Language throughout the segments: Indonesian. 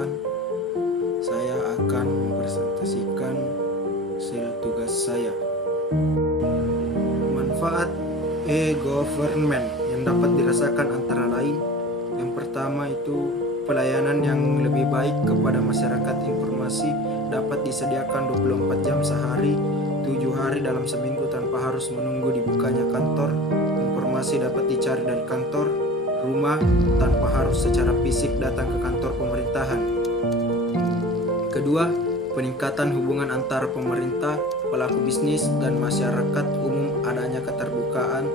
Perlahan-lahan saya akan mempresentasikan hasil tugas saya. Manfaat e-government yang dapat dirasakan antara lain, yang pertama itu pelayanan yang lebih baik kepada masyarakat. Informasi dapat disediakan 24 jam sehari, 7 hari dalam seminggu tanpa harus menunggu dibukanya kantor. Informasi dapat dicari dari kantor, rumah, tanpa harus secara fisik datang ke kantor pemerintahan. Kedua, peningkatan hubungan antara pemerintah, pelaku bisnis, dan masyarakat umum. Adanya keterbukaan,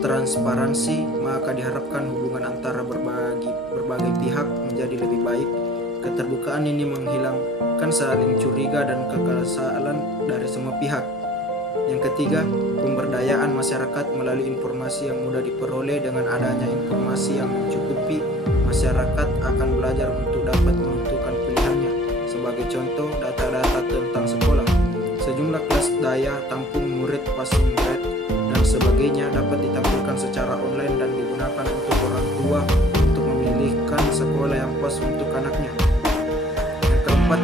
transparansi, maka diharapkan hubungan antara berbagai pihak menjadi lebih baik. Keterbukaan ini menghilangkan saling curiga dan kekesalan dari semua pihak. Yang ketiga, pemberdayaan masyarakat melalui informasi yang mudah diperoleh. Dengan adanya informasi yang mencukupi, masyarakat akan belajar untuk dapat menentukan pilihannya. Sebagai contoh, data-data tentang sekolah, sejumlah kelas daya tampung murid, passing grade, dan sebagainya dapat ditampilkan secara online dan digunakan untuk orang tua untuk memilihkan sekolah yang pas untuk anaknya. Yang keempat,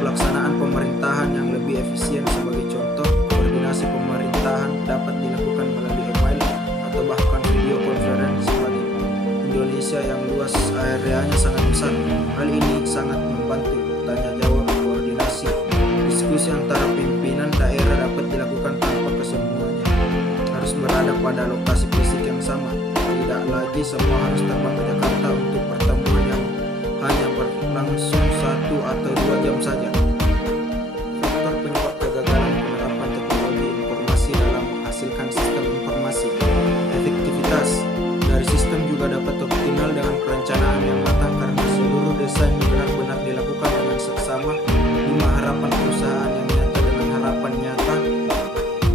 pelaksanaan pemerintahan yang lebih efisien. Sebagai contoh, koordinasi pemerintahan dapat dilakukan melalui email atau bahkan video conference. Sebagai Indonesia yang luas areanya sangat besar, hal ini sangat membantu tanya jawab, koordinasi, diskusi antara pimpinan daerah dapat dilakukan tanpa kesemuanya harus berada pada lokasi fisik yang sama. Tidak lagi semua harus terbang ke Jakarta untuk pertemuan yang hanya berlangsung 1 atau 2 jam saja. Faktor penyebab kegagalan penerapan teknologi informasi dalam menghasilkan sistem informasi. Efektivitas dari sistem juga dapat optimal dengan perencanaan yang matang karena seluruh desain benar-benar dilakukan dengan seksama. 5. Harapan perusahaan yang nyata. Dengan harapan nyata,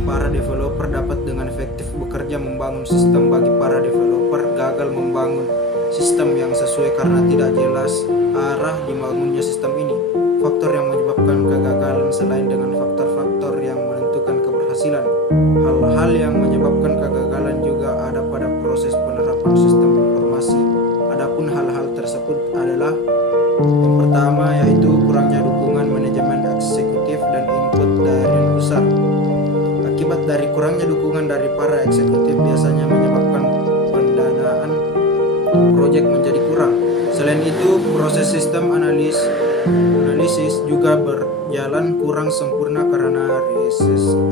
para developer dapat dengan efektif bekerja membangun sistem. Bagi para developer, gagal membangun sistem yang sesuai karena tidak jelas arah dibangunnya sistem ini. Faktor yang menyebabkan kegagalan selain dengan faktor-faktor yang menentukan keberhasilan, hal-hal yang menyebabkan kegagalan juga ada pada proses penerapan sistem informasi. Adapun hal-hal tersebut adalah yang pertama yaitu kurangnya dukungan manajemen eksekutif dan input dari user. Akibat dari kurangnya dukungan dari para eksekutif biasanya menyebabkan pendanaan proyek menjadi kurang. Selain itu, proses sistem analisis juga berjalan kurang sempurna karena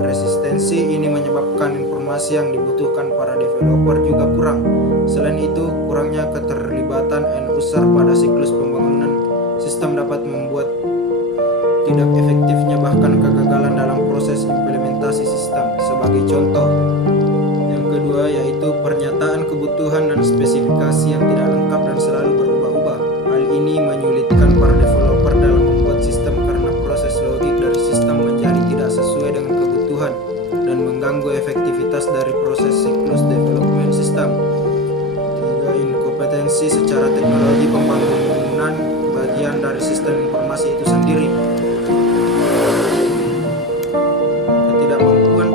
resistensi ini menyebabkan informasi yang dibutuhkan para developer juga kurang. Selain itu, kurangnya keterlibatan end user pada siklus pembangunan sistem dapat membuat tidak efektifnya bahkan kegagalan dalam proses implementasi sistem. Sebagai contoh, yang kedua yaitu pernyataan kebutuhan dan spesifikasi yang tidak lengkap dan selalu berubah-ubah. Hal ini menyulitkan para developer dalam membuat sistem karena proses logik dari sistem menjadi tidak sesuai dengan kebutuhan dan mengganggu efektivitas dari proses siklus development sistem. 3. Inkompetensi secara teknologi pembangunan bagian dari sistem informasi itu sendiri. Ketidakmampuan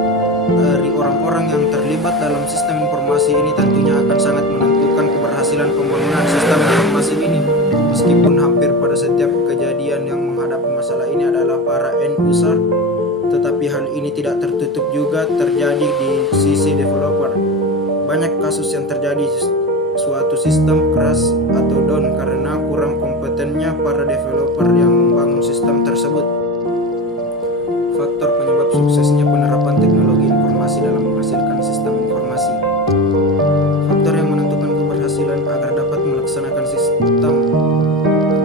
dari orang-orang yang terlibat dalam sistem informasi ini tentunya akan sangat menentukan keberhasilan pembangunan sistem informasi ini. Meskipun hampir pada setiap kejadian yang menghadapi masalah ini adalah para end user, tetapi hal ini tidak tertutup juga terjadi di sisi developer. Banyak kasus yang terjadi suatu sistem crash atau down karena kurang kompetennya para developer yang membangun sistem tersebut. Faktor penyebab suksesnya penerapan teknologi informasi dalam menghasilkan sistem informasi. Faktor yang menentukan keberhasilan agar dapat melaksanakan sistem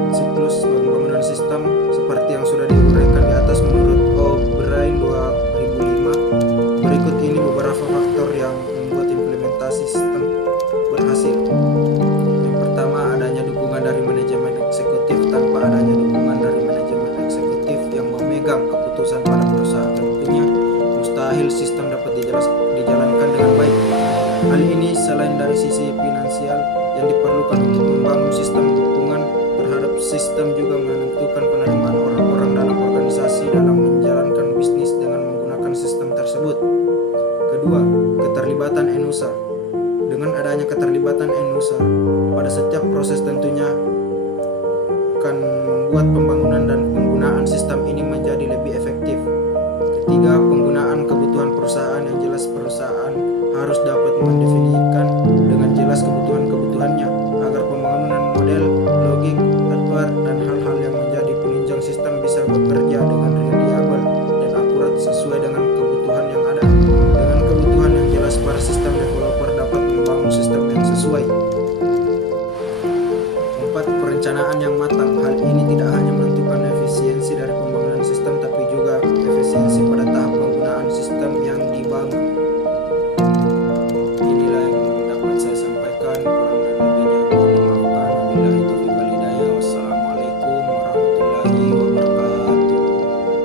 siklus pembangunan sistem seperti yang sudah diuraikan di atas menurut O'Brien 2005. Berikut ini beberapa faktor yang membuat implementasi sistem berhasil. Yang pertama, adanya dukungan dari manajemen eksekutif. Tanpa adanya dukungan dari manajemen eksekutif yang memegang keputusan pada perusahaan, tentunya mustahil sistem dapat dijalankan dengan baik. Hal ini selain dari sisi finansial yang diperlukan untuk membangun sistem, dukungan terhadap sistem juga menentukan penerimaan orang-orang dalam organisasi dalam menjalankan bisnis dengan menggunakan sistem tersebut. Kedua, keterlibatan end user. Dengan adanya keterlibatan end user pada setiap proses tentunya akan membuat pembangunan dan penggunaan sistem ini menjadi lebih efektif. Ketiga, penggunaan kebutuhan perusahaan yang jelas. Perusahaan harus dapat mendefinisikan dengan jelas kebutuhan-kebutuhannya agar pembangunan model, logik, hardware, dan hal-hal yang menjadi penunjang sistem bisa bekerja dengan reliable dan akurat sesuai dengan kebutuhan yang ada. Dengan kebutuhan yang jelas, para sistem developer dapat membangun sistem yang sesuai. 4. Perencanaan yang matang. Hal ini tidak hanya menentukan efisiensi dari pembangunan sistem, tapi juga efisiensi pada tahap penggunaan sistem yang